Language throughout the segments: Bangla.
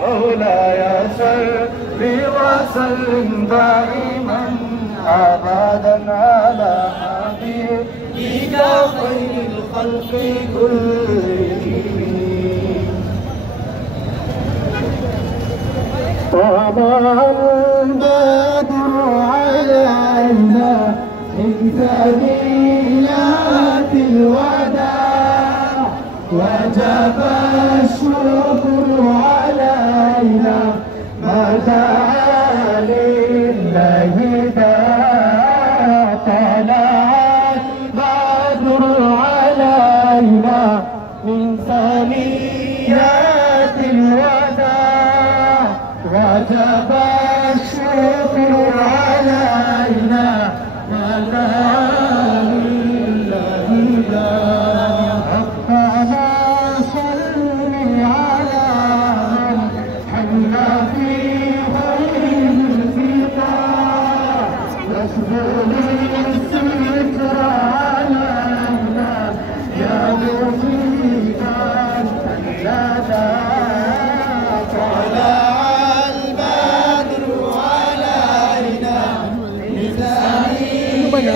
مولاي صل وسلم دائما أبدا على حبيبك خير الخلق كلهم. طلع البدر علينا من ثنيات الوداع وجب الشكر علينا ما دعا لله داع. طلع البدر علينا من ثنيات الوداع وجب الشكر علينا ما دعا لله داع. ربنا صل على من حل في خير الفطار يسبل الستر علينا يا مفيدا الندى. طلع البدر علينا من ثنيات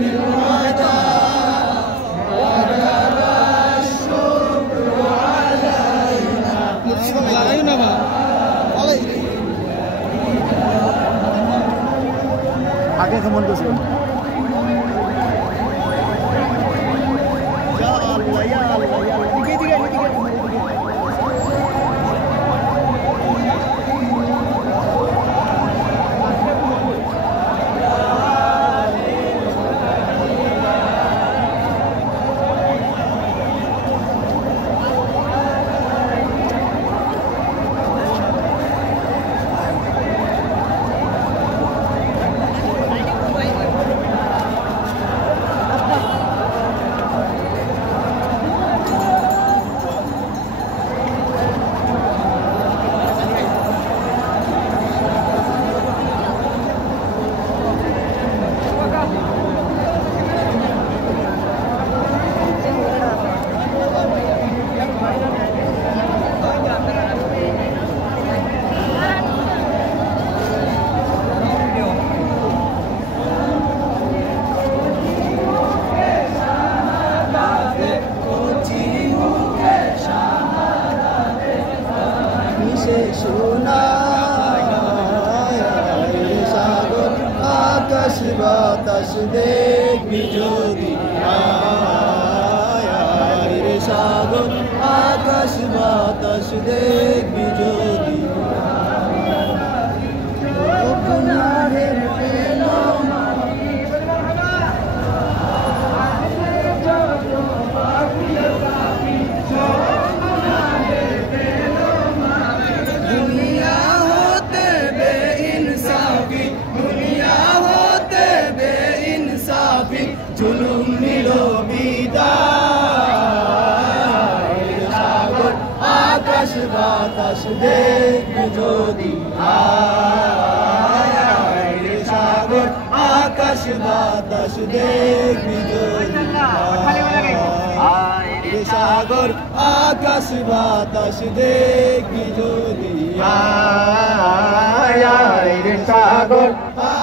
الوداع وجب الشكر علينا. আগে কেমন করছে আকাশ বাতাস দেখবি যদি রে সাগর আকাশ বাতাস দেখবি যদি গুনাহের পেলো দুনিয়া হতে বেইনসাফি দুনিয়া হতে বেইনসাফি জুলুম নিল বিদায়। সাগর আকাশ বাতাস দেখবি যদি রে সাগর আকাশ বাতাস দেখবি যদি রে সাগর আকাশ বাতাস দেখবি যদি রে সাগর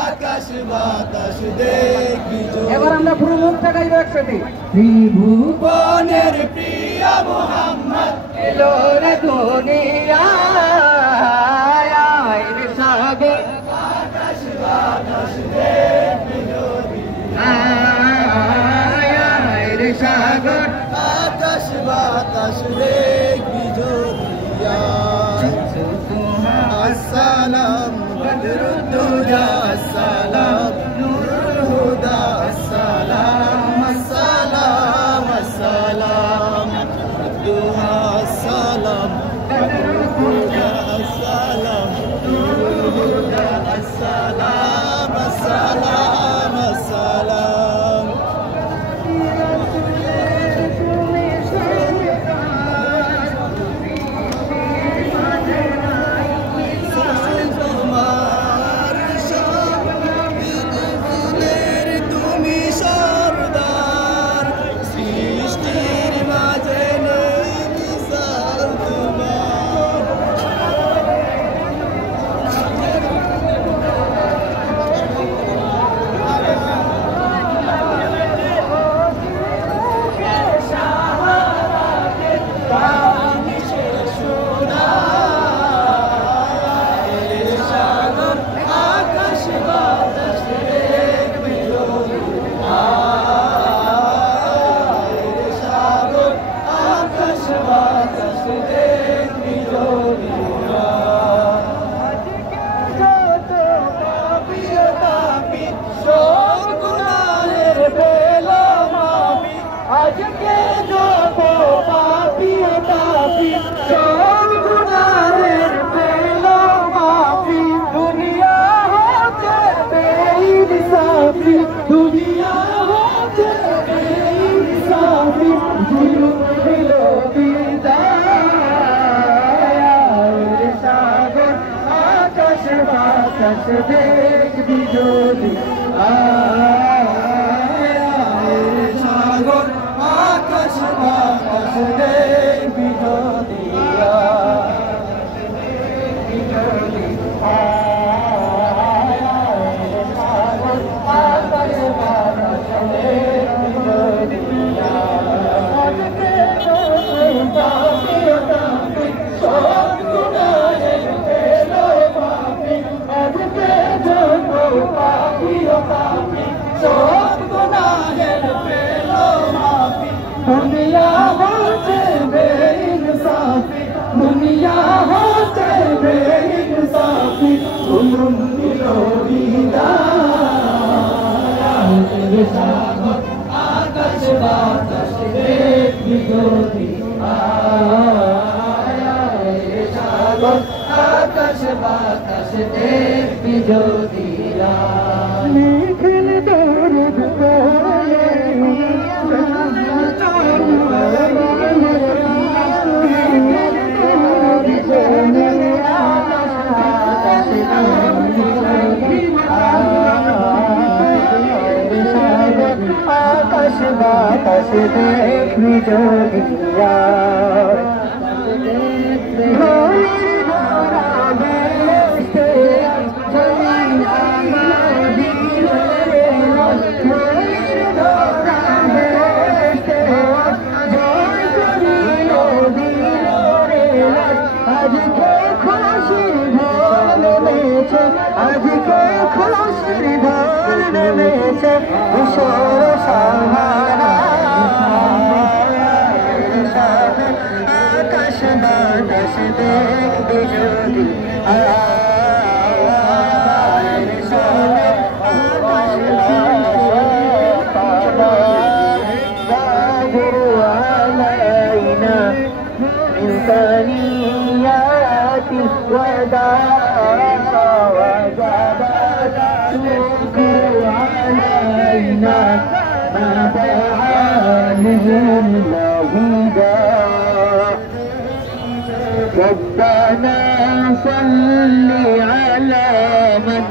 আকাশ বাতাস দেখবি যদি। এবার আমরা পুরো মুখটা গাইব একসাথে। ত্রিভুবনের প্রিয় মুহাম্মদ এলো রে দুনিয়া السلام السلام السلام السلام তোমার সব ফুলের তুমি সর্দার সৃষ্টির মাঝে নেই মিসাল তোমার আজকে যত পাপী তাপী সব গুনাহের পেল মাফি দুনিয়া হচ্ছে বেইনসাফি দুনিয়া হচ্ছে বেইনসাফি জুলুম দিল বিদায় সাগর আকাশ বাতাস দেখবি যদি সাগর আকাশ বাতাস দেখবি যদি दुनिया होते बेइंसाफी दुनिया होते बेइंसाफी जुल्म दिलो বিদায় সাগর আকাশ বাতাস দেখবি যদি সাগর আকাশ বাতাস দেখবি যদি লিখল দরদ आकाश बातास देखबी যদি আজকে খুশির ঢল নেমেছে কিশোর সাহারা আকাশ বাতাস দেখবি যদি إنسانياتي وداع وجب الشكر علينا ما دعا له الهدى ربنا صل على من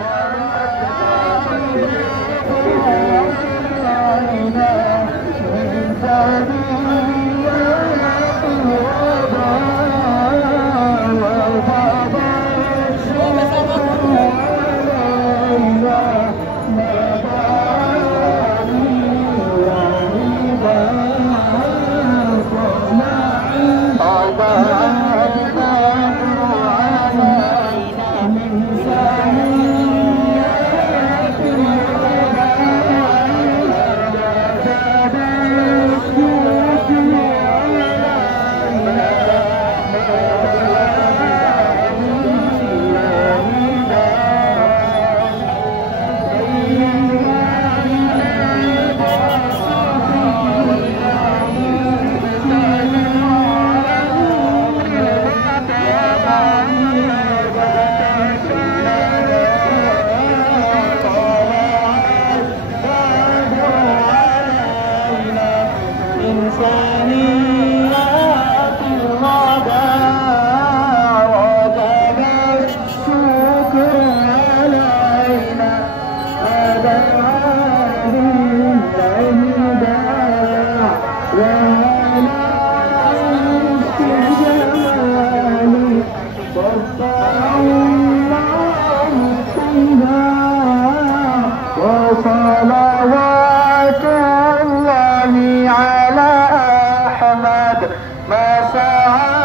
ما سعى